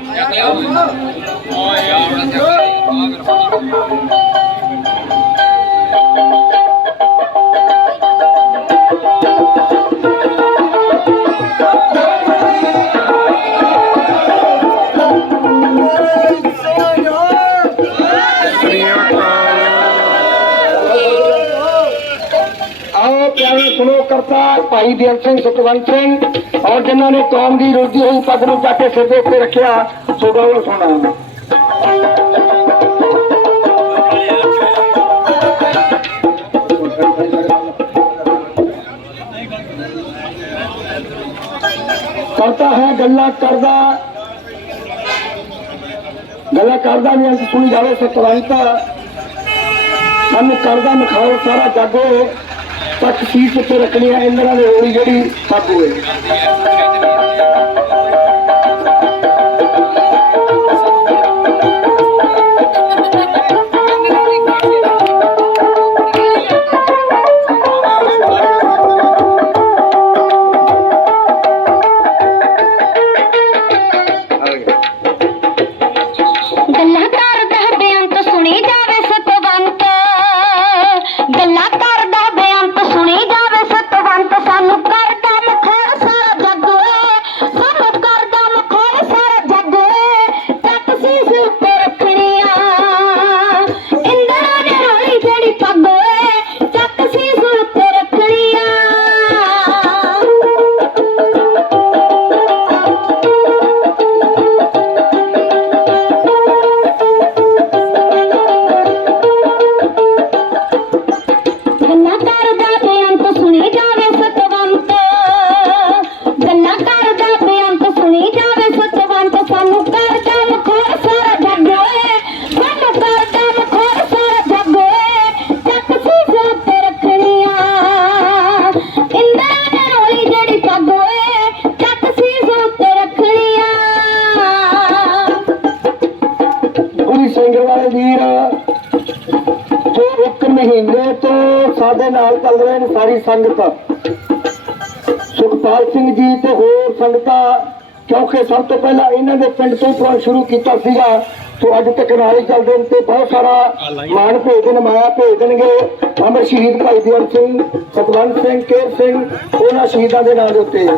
Thank you. ਭਾਈ ਦੇਵ ਸਿੰਘ ਸਤਵੰਤ ਸਿੰਘ ਔਰ ਜਿਨ੍ਹਾਂ ਨੇ ਕੌਮ ਦੀ ਰੋਜੀ ਹੋਈ ਪੱਗ ਨੂੰ ਚੱਕ ਕੇ ਸਿਰ ਦੇ ਉੱਤੇ ਰੱਖਿਆ ਸੋ ਗੌਰਵ ਸੁਣਾ ਕਰਤਾ ਹੈ, ਗੱਲਾਂ ਕਰਦਾ। ਗੱਲਾਂ ਕਰਦਾ ਵੀ ਅਸੀਂ ਸੁਣੀ ਜਾਵੇ ਸਤਵੰਤ ਸਾਨੂੰ ਕਰਦਾ, ਮਖਾਓ, ਸਾਰਾ ਜਾਗੋ। ਤੱਕ ਸੀਸ ਉੱਤੇ ਰੱਖਣੀ ਹੈ ਇੰਦਰਾ ਦੇ ਹੋਲੀ ਜਿਹੜੀ ਪੱਗ ਹੋਏ। ਮਹੀਨੇ ਤੋਂ ਸਾਡੇ ਨਾਲ ਚੱਲ ਰਹੇ ਨੇ ਸਾਰੀ ਸੰਗਤ। ਸੁਖਪਾਲ ਸਿੰਘ ਜੀ ਤੇ ਹੋਰ ਸੰਗਤਾਂ ਕਿਉਂਕਿ ਸਭ ਤੋਂ ਪਹਿਲਾਂ ਇਹਨਾਂ ਦੇ ਪਿੰਡ ਤੋਂ ਪ੍ਰੋਗਰਾਮ ਸ਼ੁਰੂ ਕੀਤਾ ਸੀਗਾ। ਸੋ ਅੱਜ ਤੱਕ ਨਾਲ ਚੱਲਦੇ ਨੇ ਤੇ ਬਹੁਤ ਸਾਰਾ ਮਾਣ ਭੇਜਦੇ ਨੇ ਮਾਇਆ ਭੇਜ ਦੇਣਗੇ। ਅਮਰ ਸ਼ਹੀਦ ਭਾਈ ਦੇਵ ਸਿੰਘ ਸਤਵੰਤ ਸਿੰਘ, ਕੇਰ ਸਿੰਘ, ਉਹਨਾਂ ਸ਼ਹੀਦਾਂ ਦੇ ਨਾਂ ਦੇ ਉੱਤੇ।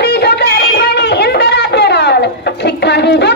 ਦੀ ਜੋ ਬੈਰੀ ਬਣੀ ਇੰਦਰਾ ਦੇ ਨਾਲ ਸਿੱਖਾਂ ਦੀ ਜੋ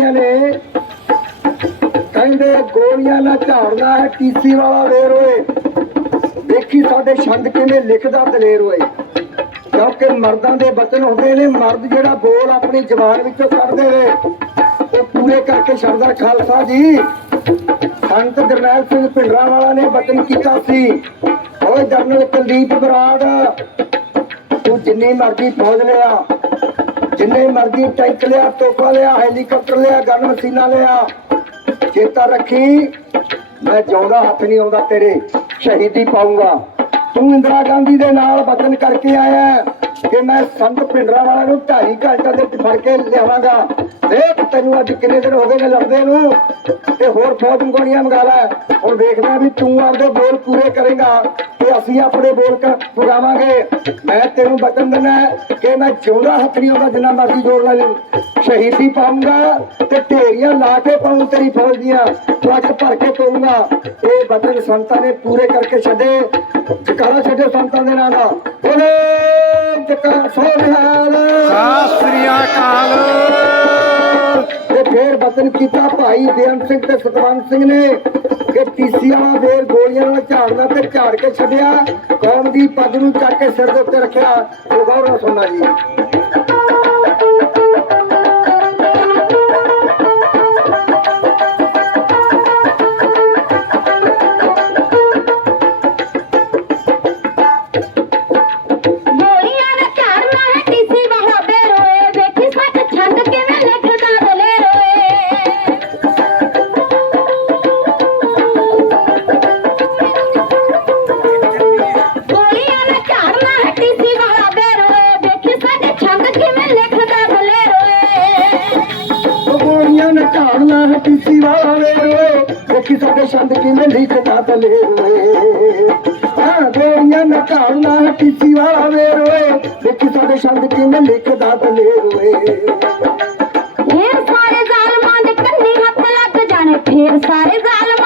ਆਖਰੀ ਨੇ। ਕਹਿੰਦੇ ਗੋਲੀਆਂ ਨਾਲ ਝਾੜਦਾ ਹੈ ਟੀਸੀ ਵਾਲਾ ਵੇਰ ਓਏ। ਦੇਖੀ ਸਾਡੇ ਛੰਦ ਕਿਵੇਂ ਲਿਖਦਾ ਦਲੇਰ ਓਏ। ਕਿਉਂਕਿ ਮਰਦਾਂ ਦੇ ਬਚਨ ਹੁੰਦੇ ਨੇ, ਮਰਦ ਜਿਹੜਾ ਬੋਲ ਆਪਣੀ ਜ਼ਬਾਨ ਵਿੱਚੋਂ ਕੱਢਦੇ ਨੇ, ਉਹ ਪੂਰੇ ਕਰਕੇ ਛੱਡਦਾ। ਖਾਲਸਾ ਜੀ, ਸੰਤ ਜਰਨੈਲ ਸਿੰਘ ਭਿੰਡਰਾਂ ਵਾਲਾ ਨੇ ਬਚਨ ਕੀਤਾ ਸੀ। ਓਏ ਜਰਨਲ ਕੁਲਦੀਪ ਬਰਾੜ, ਤੂੰ ਜਿੰਨੀ ਮਰਜ਼ੀ ਫੌਜ ਲਿਆ। ਜਿੰਨੇ ਮਰਜ਼ੀ ਟੈਂਕ ਲਿਆ ਤੋਪਾ ਲਿਆ, ਹੈਲੀਕਾਪਟਰ ਲਿਆ, ਗਨ ਮਸ਼ੀਨਾ ਲਿਆ, ਚੇਤਾ ਰੱਖੀ, ਮੈਂ ਜਿਉਂਦਾ, ਹੱਥ ਨਹੀਂ ਆਉਂਦਾ ਤੇਰੇ, ਸ਼ਹੀਦੀ ਪਾਉਂਗਾ ਤੂੰ ਇੰਦਰਾ ਗਾਂਧੀ ਦੇ ਨਾਲ ਵਚਨ ਕਰਕੇ ਆਇਆ ਕਿ ਮੈਂ ਸੰਤ ਭਿੰਡਰਾ ਵਾਲਾ ਨੂੰ ਢਾਈ ਘੰਟੇ ਦੇ ਫੜ ਕੇ ਲਿਆਵਾਂਗਾ। ਦੇਖ ਤੈਨੂੰ ਅੱਜ ਕਿੰਨੇ ਦਿਨ ਹੋ ਗਏ ਨੇ ਲੜਦੇ ਨੂੰ? ਤੇ ਹੋਰ ਫੌਜ ਮੰਗਵਾਉਣੀਆਂ ਮੰਗਾ ਲੈ। ਹੁਣ ਦੇਖਦੇ ਵੀ ਤੂੰ ਆਪਦੇ ਬੋਲ ਪੂਰੇ ਕਰੇਗਾ ਤੇ ਅਸੀਂ ਆਪਣੇ ਬੋਲ ਕ ਪੁਗਾਵਾਂਗੇ। ਮੈਂ ਤੈਨੂੰ ਬਚਨ ਦਿੰਦਾ ਕਿ ਮੈਂ ਜਿਉਂਦਾ ਹੱਥ ਨਹੀਂ ਜਿੰਨਾ ਮਰਜ਼ੀ ਜੋੜ ਲੈ ਸ਼ਹੀਦੀ ਪਾਉਂਗਾ ਤੇ ਢੇਰੀਆਂ ਲਾ ਕੇ ਪਾਉਂ ਤੇਰੀ ਫੌਜ ਦੀਆਂ। ਟਰੱਕ ਭਰ ਕੇ ਪਾਉਂਗਾ ਇਹ ਬਚਨ ਸੰਤਾਂ ਨੇ ਪੂਰੇ ਕਰਕੇ ਛੱਡੇ। ਜਕਾਰਾ ਛੱਡੇ ਸੰਤਾਂ ਦੇ ਨਾਂ ਦਾ ਬੋਲੇ ਜਕਾ ਸੋਹਣਾਲ ਸਤਿ ਸ੍ਰੀ ਫੇਰ ਬਚਨ ਕੀਤਾ ਭਾਈ ਬੇਅੰਤ ਸਿੰਘ ਤੇ ਸਤਵੰਤ ਸਿੰਘ ਨੇ, ਕਿ ਟੀਸੀ ਵਾਲਾ ਫੇਰ ਗੋਲੀਆਂ ਨਾਲ ਝਾੜਨਾ ਤੇ ਝਾੜ ਕੇ ਛੱਡਿਆ। ਕੌਮ ਦੀ ਪੱਗ ਨੂੰ ਚੱਕ ਕੇ ਸਿਰ ਦੇ ਉੱਤੇ ਰੱਖਿਆ। ਉਹ ਗੌਰ ਨਾਲ ਸੁਣਨਾ ਜੀ। ਗੋਲੀਆਂ ਹੈ ਟੀਸੀ ਵਾਲਾ ਦੇਖੀ ਸਾਡੇ ਛੰਦ ਕਿਵੇਂ ਲਿਖਦਾ ਤਲੇ ਹਾਂ ਗੋਲੀਆਂ ਨੇ ਝਾੜਨਾ ਹੈ ਟੀਸੀ ਵਾਲਾ ਵੇਰੋਏ ਦੇਖੀ ਸਾਡੇ ਛੰਦ ਕਿਵੇਂ ਲਿਖਦਾ ਤਲੇ ਹੋਏ। ਫੇਰ ਸਾਰੇ ਜ਼ਾਲਮਾਂ ਦੇ ਕੰਨੀ ਹੱਥ ਲੱਗ ਜਾਣੇ, ਫੇਰ ਸਾਰੇ ਜ਼ਾਲਮਾਂ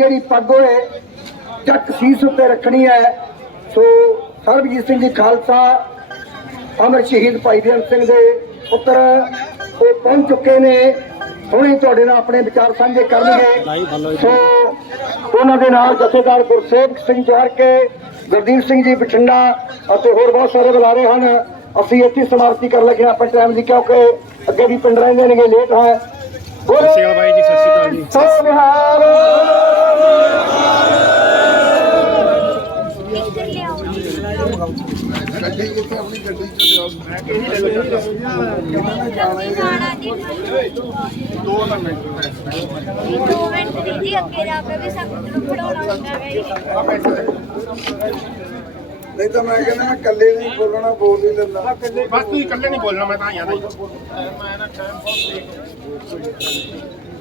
ਜਿਹੜੀ ਪੱਗ ਹੋਏ ਚੱਕ ਸੀਸ ਉੱਤੇ ਰੱਖਣੀ ਹੈ। ਸੋ ਸਰਬਜੀਤ ਸਿੰਘ ਜੀ ਖਾਲਸਾ, ਅਮਰ ਸ਼ਹੀਦ ਭਾਈ ਬੇਅੰਤ ਸਿੰਘ ਦੇ ਪੁੱਤਰ, ਉਹ ਪਹੁੰਚ ਚੁੱਕੇ ਨੇ। ਹੁਣੇ ਤੁਹਾਡੇ ਨਾਲ ਆਪਣੇ ਵਿਚਾਰ ਸਾਂਝੇ ਕਰਨਗੇ। ਸੋ ਉਹਨਾਂ ਦੇ ਨਾਲ ਜਥੇਦਾਰ ਗੁਰਸੇਵਕ ਸਿੰਘ ਜਵਾਰ ਕੇ ਗੁਰਦੀਪ ਸਿੰਘ ਜੀ ਬਠਿੰਡਾ ਅਤੇ ਹੋਰ ਬਹੁਤ ਸਾਰੇ ਬੁਲਾਰੇ ਹਨ। ਅਸੀਂ ਇੱਥੇ ਸਮਾਪਤੀ ਕਰ ਲੱਗੇ ਹਾਂ। ਆਪਣੇ ਟਾਈਮ ਦੀ ਕਿਉਂਕਿ ਅੱਗੇ ਵੀ ਪਿੰਡ ਰਹਿੰਦੇ ਨੇਗੇ, ਲੇਟ ਹੈ। ਸਤਿ ਸ਼੍ਰੀ ਅਕਾਲ ਬਾਈ ਜੀ, ਸਤਿ ਸ਼੍ਰੀ ਅਕਾਲ ਜੀ। ਸੋ ਨਿਹਾਲ ਦੋ ਮਿੰਟ ਦੀਦੀ ਅੱਗੇ ਜਾ ਕੇ ਵੀ ਸੰਗਤ ਨੂੰ ਖੜਾਉਣਾ ਹੁੰਦਾ ਹੈ ਜੀ ਨਹੀਂ ਤਾਂ ਮੈਂ ਕਹਿੰਦਾ ਮੈਂ ਇਕੱਲੇ ਨਹੀਂ ਬੋਲਣਾ ਬੋਲ ਹੀ ਲੈਂਦਾ ਬਸ ਤੁਸੀਂ ਇਕੱਲੇ ਨਹੀਂ ਬੋਲਣਾ ਮੈਂ ਤਾਂ ਆਇਆ ਨਹੀਂ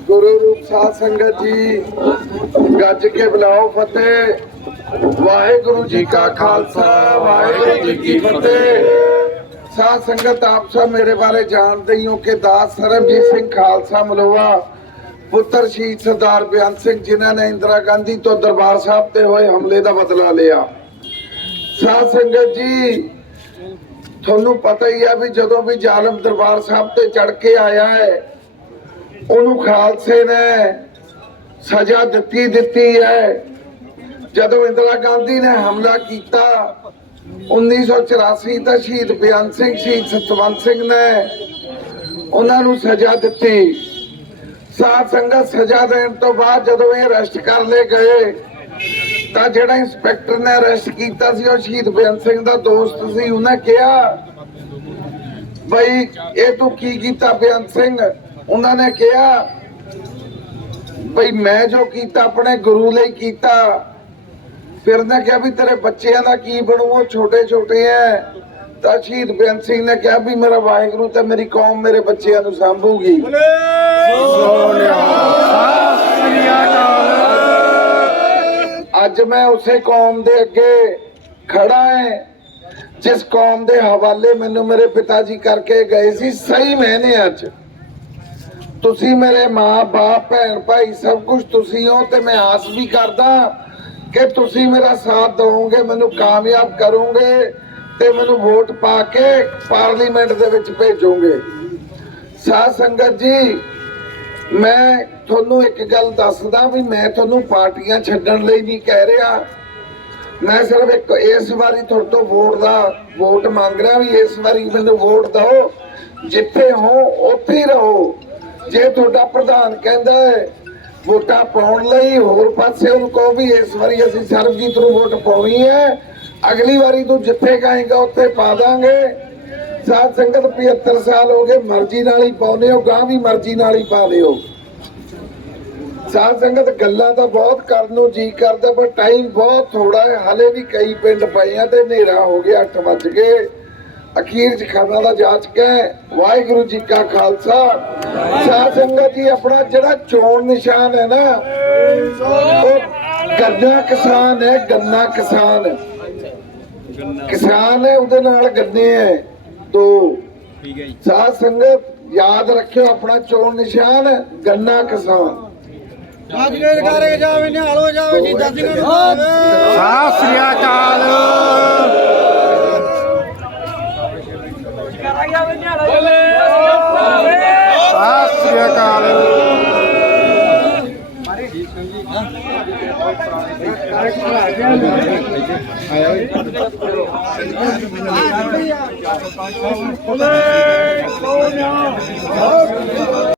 ਗੁਰੂ ਰੂਪ ਸਾਧ ਸੰਗਤ ਜੀ ਗੱਜ ਕੇ ਬੁਲਾਓ ਫਤਿਹ। ਵਾਹਿਗੁਰੂ ਜੀ ਕਾ ਖਾਲਸਾ ਵਾਹਿਗੁਰੂ ਜੀ ਕੀ ਫਤਿਹ। ਸਾਧ ਸੰਗਤ ਆਪ ਸਭ ਮੇਰੇ ਬਾਰੇ ਜਾਣਦੇ ਹੀ ਹੋ ਕਿ ਦਾਸ ਸਰਬਜੀਤ ਸਿੰਘ ਖਾਲਸਾ ਮਲੋਆ ਪੁੱਤਰ ਸ਼ਹੀਦ ਸਰਦਾਰ ਬਿਆਨ ਸਿੰਘ ਜਿਨ੍ਹਾਂ ਨੇ ਇੰਦਰਾ ਗਾਂਧੀ ਤੋਂ ਦਰਬਾਰ ਸਾਹਿਬ ਤੇ ਹੋਏ ਹਮਲੇ ਦਾ ਬਦਲਾ ਲਿਆ। ਸਾਧ ਸੰਗਤ ਜੀ, ਤੁਹਾਨੂੰ ਪਤਾ ਹੀ ਹੈ ਵੀ ਜਦੋਂ ਵੀ ਜ਼ਾਲਮ ਦਰਬਾਰ ਸਾਹਿਬ ਤੇ ਚੜ ਕੇ ਆਇਆ ਹੈ, ਉਹਨੂੰ ਖਾਲਸੇ ਨੇ ਸਜ਼ਾ ਦਿੱਤੀ ਦਿੱਤੀ ਹੈ। ਜਦੋਂ ਇੰਦਰਾ ਗਾਂਧੀ ਨੇ ਹਮਲਾ ਕੀਤਾ 1984 ਦਾ ਸ਼ਹੀਦ ਬਿਆਨ ਸਿੰਘ, ਸ਼ਹੀਦ ਸਤਵੰਤ ਸਿੰਘ ਨੇ ਉਹਨਾਂ ਨੂੰ ਸਜ਼ਾ ਦਿੱਤੀ। ਸਾਧ ਸੰਗਤ ਸਜ਼ਾ ਦੇਣ ਤੋਂ ਬਾਅਦ ਜਦੋਂ ਇਹ ਅਰੈਸਟ ਕਰ ਲਏ ਗਏ ਤਾਂ ਜਿਹੜਾ ਇੰਸਪੈਕਟਰ ਨੇ ਅਰੈਸਟ ਕੀਤਾ ਸੀ, ਉਹ ਸ਼ਹੀਦ ਬਿਆਨ ਸਿੰਘ ਦਾ ਦੋਸਤ ਸੀ, ਉਹਨੇ ਕਿਹਾ, ਬਈ, ਇਹ ਤੂੰ ਕੀ ਕੀਤਾ ਬਿਆਨ ਸਿੰਘ? ਉਹਨਾਂ ਨੇ ਕਿਹਾ, ਬਈ, ਮੈਂ ਜੋ ਕੀਤਾ, ਆਪਣੇ ਗੁਰੂ ਲਈ ਕੀਤਾ। ਫਿਰ ਨੇ ਕਿਹਾ ਵੀ ਤੇਰੇ ਬੱਚਿਆਂ ਦਾ ਕੀ ਬਣੂ, ਉਹ ਛੋਟੇ ਛੋਟੇ ਐ। ਤਾਂ ਸ਼ਹੀਦ ਬੇਅੰਤ ਸਿੰਘ ਨੇ ਕਿਹਾ ਵੀ ਮੇਰਾ ਵਾਹਿਗੁਰੂ ਤੇ ਮੇਰੀ ਕੌਮ ਮੇਰੇ ਬੱਚਿਆਂ ਨੂੰ ਸੰਭੂਗੀ। ਸਤਿ ਸ਼੍ਰੀ ਅੱਜ ਮੈਂ ਉਸੇ ਕੌਮ ਦੇ ਅੱਗੇ ਖੜਾ ਹਾਂ, ਜਿਸ ਕੌਮ ਦੇ ਹਵਾਲੇ ਮੈਨੂੰ ਮੇਰੇ ਪਿਤਾ ਜੀ ਕਰਕੇ ਗਏ ਸੀ, ਸਹੀ ਮੈਨੇ ਅੱਜ। ਤੁਸੀਂ ਮੇਰੇ ਮਾਂ ਭੈਣ, ਭਾਈ, ਸਭ ਕੁਝ ਤੁਸੀਂ ਹੋ ਤੇ ਮੈਂ ਆਸ ਵੀ ਕਰਦਾ ਕਿ ਤੁਸੀਂ ਮੇਰਾ ਸਾਥ ਦਿਓਗੇ ਮੈਨੂੰ ਕਾਮਯਾਬ ਕਰੋਗੇ ਤੇ ਮੈਨੂੰ ਵੋਟ ਪਾ ਕੇ ਪਾਰਲੀਮੈਂਟ ਦੇ ਵਿੱਚ ਭੇਜੋਗੇ। ਸਾਧ ਸੰਗਤ ਜੀ, ਮੈਂ ਤੁਹਾਨੂੰ ਇੱਕ ਗੱਲ ਦੱਸਦਾ ਵੀ ਮੈਂ ਤੁਹਾਨੂੰ ਪਾਰਟੀਆਂ ਛੱਡਣ ਲਈ ਨਹੀਂ ਕਹਿ ਰਿਹਾ। ਮੈਂ ਸਿਰਫ ਇੱਕ ਇਸ ਵਾਰੀ ਤੁਹਾਡੇ ਤੋਂ ਵੋਟ ਦਾ ਵੋਟ ਮੰਗ ਰਿਹਾ ਵੀ ਇਸ ਵਾਰੀ ਮੈਨੂੰ ਵੋਟ ਦਿਓ। ਜਿੱਥੇ ਹੋ, ਉੱਥੇ ਰਹੋ। ਜੇ ਤੁਹਾਡਾ ਪ੍ਰਧਾਨ ਕਹਿੰਦਾ ਹੈ, ਵੋਟਾਂ ਪਾਉਣ ਲਈ ਹੋਰ ਪਾਸੇ ਉਹਨੂੰ ਕਹੋ ਵੀ ਇਸ ਵਾਰੀ ਅਸੀਂ ਸਰਬਜੀਤ ਨੂੰ ਵੋਟ ਪਾਉਣੀ ਹੈ। ਅਗਲੀ ਵਾਰੀ ਤੂੰ ਜਿੱਥੇ ਕਹੇਗਾ, ਉੱਥੇ ਪਾ ਦਾਂਗੇ। ਸਾਧ ਸੰਗਤ 75 ਸਾਲ ਹੋ ਗਏ ਮਰਜ਼ੀ ਨਾਲ ਹੀ ਪਾਉਨੇ ਹੋ ਗਾਂ ਵੀ ਮਰਜ਼ੀ ਨਾਲ ਹੀ ਪਾ ਦਿਓ। ਸਾਧ ਸੰਗਤ ਗੱਲਾਂ ਤਾਂ ਬਹੁਤ ਕਰਨ ਨੂੰ ਜੀ ਕਰਦਾ ਪਰ ਟਾਈਮ ਬਹੁਤ ਥੋੜਾ ਹੈ। ਹਲੇ ਵੀ ਕਈ ਪਿੰਡ ਪਏ ਆ ਤੇ ਹਨੇਰਾ ਹੋ ਗਿਆ 8 ਵੱਜ ਗਏ। ਅਖੀਰ ਚ ਖਾਣਾ ਦਾ ਜਾਚਕ ਹੈ। ਵਾਹਿਗੁਰੂ ਜੀ ਕਾ ਖਾਲਸਾ। ਸਾਧ ਸੰਗਤ ਜੀ ਆਪਣਾ ਜਿਹੜਾ ਚੋਣ ਨਿਸ਼ਾਨ ਹੈ ਨਾ ਉਹ ਗੰਨਾ ਕਿਸਾਨ ਹੈ ਗੰਨਾ ਕਿਸਾਨ। ਕਿਸਾਨ ਹੈ ਉਹਦੇ ਨਾਲ ਗੰਨੇ ਹੈ ਦੋ। ਠੀਕ ਹੈ ਜੀ। ਸਾਧ ਸੰਗਤ ਯਾਦ ਰੱਖਿਓ ਆਪਣਾ ਚੋਣ ਨਿਸ਼ਾਨ ਗੰਨਾ ਕਿਸਾਨ। ਸਤਿ ਸ਼੍ਰੀ ਅਕਾਲ। ਸਤਿ ਸ਼੍ਰੀ ਅਕਾਲ।